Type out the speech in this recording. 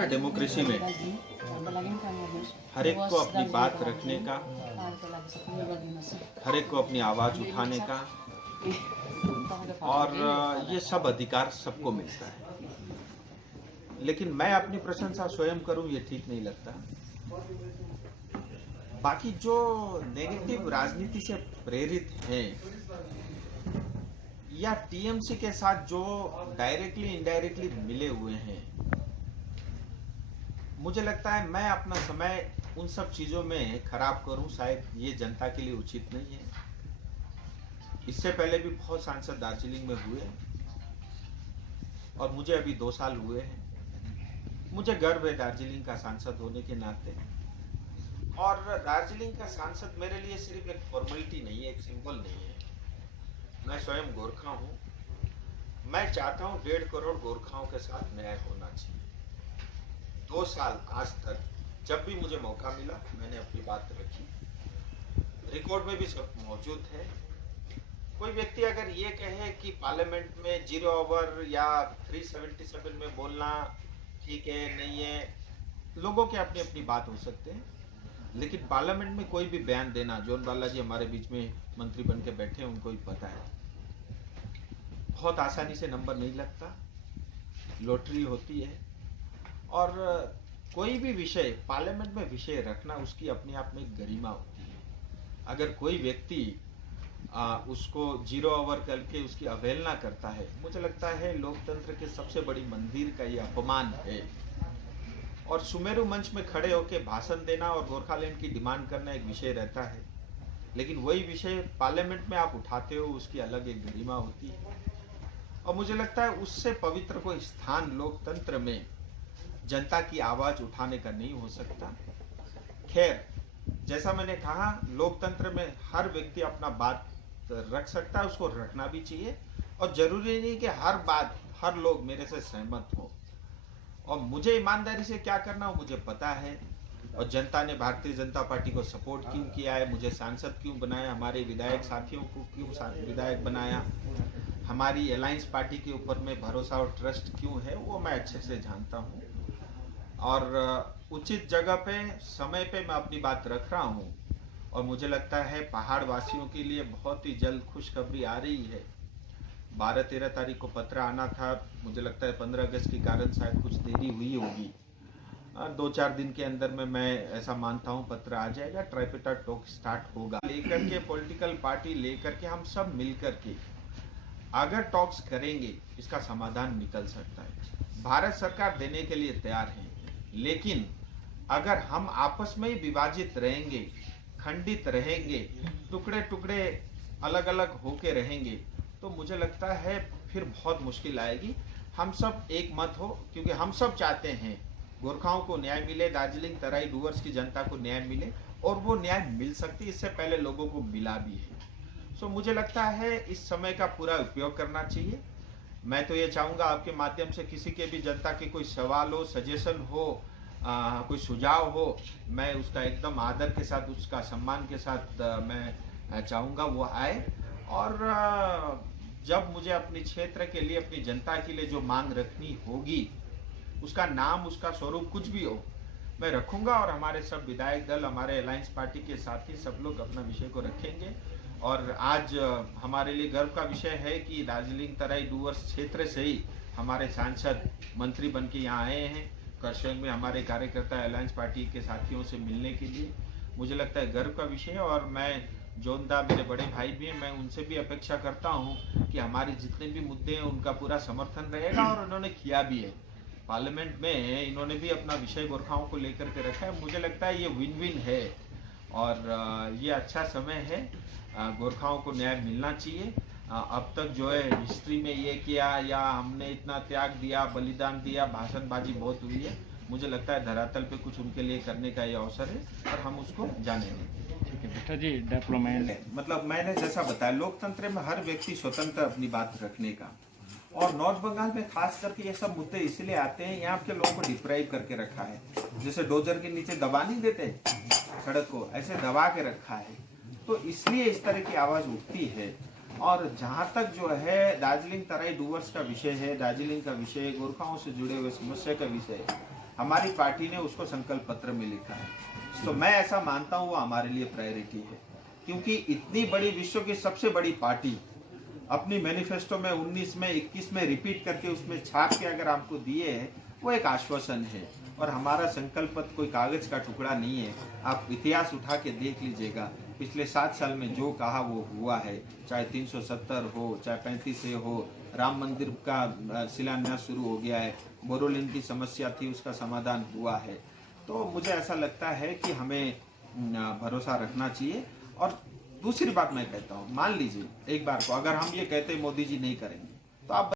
Democracy में हर एक को अपनी बात रखने का, हर एक को अपनी आवाज उठाने का और ये सब अधिकार सबको मिलता है। लेकिन मैं अपनी प्रशंसा स्वयं करूं ये ठीक नहीं लगता। बाकी जो नेगेटिव राजनीति से प्रेरित हैं या टीएमसी के साथ जो डायरेक्टली इनडायरेक्टली मिले हुए हैं, मुझे लगता है मैं अपना समय उन सब चीजों में खराब करूं, शायद ये जनता के लिए उचित नहीं है। इससे पहले भी बहुत सांसद दार्जिलिंग में हुए और मुझे अभी 2 साल हुए हैं। मुझे गर्व है दार्जिलिंग का सांसद होने के नाते। और दार्जिलिंग का सांसद मेरे लिए सिर्फ एक फॉर्मेलिटी नहीं है, एक सिंबल नहीं है। मैं स्वयं गोरखा हूं। मैं चाहता हूं 1.5 करोड़ गोरखाओं के साथ न्याय होना चाहिए। 2 साल आज तक जब भी मुझे मौका मिला मैंने अपनी बात रखी। रिकॉर्ड में भी सब मौजूद है। कोई व्यक्ति अगर ये कहे कि पार्लियामेंट में 0 ओवर या 377 में बोलना ठीक है नहीं है, लोगों के अपनी अपनी बात हो सकते हैं। लेकिन पार्लियामेंट में कोई भी बयान देना, जॉन बालाजी हमारे बीच में मंत्री बन के बैठे हैं, उनको भी पता है, बहुत आसानी से नंबर नहीं लगता, लॉटरी होती है। और कोई भी विषय पार्लियामेंट में विषय रखना उसकी अपने आप में एक गरिमा होती है। अगर कोई व्यक्ति उसको 0 ओवर करके उसकी अवहेलना करता है, मुझे लगता है लोकतंत्र के सबसे बड़ी मंदिर का ये अपमान है। और सुमेरु मंच में खड़े होकर भाषण देना और गोरखालैंड की डिमांड करना एक विषय रहता है, लेकिन वही विषय पार्लियामेंट में आप उठाते हो, उसकी अलग एक गरिमा होती है। और मुझे लगता है उससे पवित्र कोई स्थान लोकतंत्र में जनता की आवाज उठाने का नहीं हो सकता। खैर, जैसा मैंने कहा, लोकतंत्र में हर व्यक्ति अपना बात रख सकता है, उसको रखना भी चाहिए। और जरूरी नहीं कि हर बात हर लोग मेरे से सहमत हो। और मुझे ईमानदारी से क्या करना हो मुझे पता है। और जनता ने भारतीय जनता पार्टी को सपोर्ट क्यों किया है, मुझे सांसद क्यों बनाया, हमारे विधायक साथियों को क्यों विधायक बनाया, हमारी अलायंस पार्टी के ऊपर में भरोसा और ट्रस्ट क्यों है, वो मैं अच्छे से जानता हूँ। और उचित जगह पे समय पे मैं अपनी बात रख रहा हूँ। और मुझे लगता है पहाड़ वासियों के लिए बहुत ही जल्द खुशखबरी आ रही है। 12-13 तारीख को पत्र आना था, मुझे लगता है 15 अगस्त के कारण शायद कुछ देरी हुई होगी। 2-4 दिन के अंदर में मैं ऐसा मानता हूँ पत्र आ जाएगा, ट्राइपेटा टॉक स्टार्ट होगा। लेकर के पॉलिटिकल पार्टी लेकर के हम सब मिलकर के अगर टॉक्स करेंगे, इसका समाधान निकल सकता है। भारत सरकार देने के लिए तैयार है, लेकिन अगर हम आपस में ही विभाजित रहेंगे, खंडित रहेंगे, टुकड़े टुकड़े अलग अलग होके रहेंगे, तो मुझे लगता है फिर बहुत मुश्किल आएगी। हम सब एक मत हो, क्योंकि हम सब चाहते हैं गोरखाओं को न्याय मिले, दार्जिलिंग तराई डूवर्स की जनता को न्याय मिले, और वो न्याय मिल सकती, इससे पहले लोगों को मिला भी है। सो मुझे लगता है इस समय का पूरा उपयोग करना चाहिए। मैं तो ये चाहूंगा आपके माध्यम से किसी के भी जनता के कोई सवाल हो, सजेशन हो, कोई सुझाव हो, मैं उसका एकदम आदर के साथ, उसका सम्मान के साथ मैं चाहूंगा वो आए। और जब मुझे अपने क्षेत्र के लिए, अपनी जनता के लिए जो मांग रखनी होगी, उसका नाम, उसका स्वरूप कुछ भी हो, मैं रखूंगा। और हमारे सब विधायक दल, हमारे अलायंस पार्टी के साथी सब लोग अपना विषय को रखेंगे। और आज हमारे लिए गर्व का विषय है कि दार्जिलिंग तराई डूवर्स क्षेत्र से ही हमारे सांसद मंत्री बन के यहाँ आए हैं, करसोग में हमारे कार्यकर्ता अलायंस पार्टी के साथियों से मिलने के लिए। मुझे लगता है गर्व का विषय है। और मैं जोनदा, मेरे बड़े भाई भी हैं, मैं उनसे भी अपेक्षा करता हूं कि हमारे जितने भी मुद्दे हैं उनका पूरा समर्थन रहेगा। और उन्होंने किया भी है, पार्लियामेंट में इन्होंने भी अपना विषय गोरखाओं को लेकर के रखा है। मुझे लगता है ये विन विन है और ये अच्छा समय है। गोरखाओं को न्याय मिलना चाहिए। अब तक जो है हिस्ट्री में ये किया या हमने इतना त्याग दिया, बलिदान दिया, भाषणबाजी बहुत हुई है। मुझे लगता है धरातल पे कुछ उनके लिए करने का ये अवसर है और हम उसको जानेंगे। ठीक है बेटा जी, डेवलपमेंट मतलब मैंने जैसा बताया, लोकतंत्र में हर व्यक्ति स्वतंत्र अपनी बात रखने का। और नॉर्थ बंगाल में खास करके ये सब मुद्दे इसलिए आते हैं, यहाँ के लोगों को डिप्राइव करके रखा है। जैसे डोजर के नीचे दबा नहीं देते सड़क को, ऐसे दबा के रखा है, तो इसलिए इस तरह की आवाज उठती है। और जहां तक जो है दार्जिलिंग तराई डूवर्स का विषय है, दार्जिलिंग का विषय, गोरखाओं से जुड़े हुए समस्या का विषय, हमारी पार्टी ने उसको संकल्प पत्र में लिखा है। तो मैं ऐसा मानता हूँ वो हमारे लिए प्रायोरिटी है, क्योंकि इतनी बड़ी विश्व की सबसे बड़ी पार्टी अपनी मैनिफेस्टो में 19 में 21 में रिपीट करके उसमें छाप के अगर आपको दिए है, वो एक आश्वासन है। और हमारा संकल्प पत्र कोई कागज का टुकड़ा नहीं है। आप इतिहास उठा के देख लीजिएगा, पिछले 7 साल में जो कहा वो हुआ है, चाहे 370 हो, चाहे 35 से हो, राम मंदिर का शिलान्यास शुरू हो गया है, बोरोलिन की समस्या थी उसका समाधान हुआ है। तो मुझे ऐसा लगता है कि हमें भरोसा रखना चाहिए। और दूसरी बात मैं कहता हूँ, मान लीजिए एक बार को अगर हम ये कहते मोदी जी नहीं करेंगे, तो आप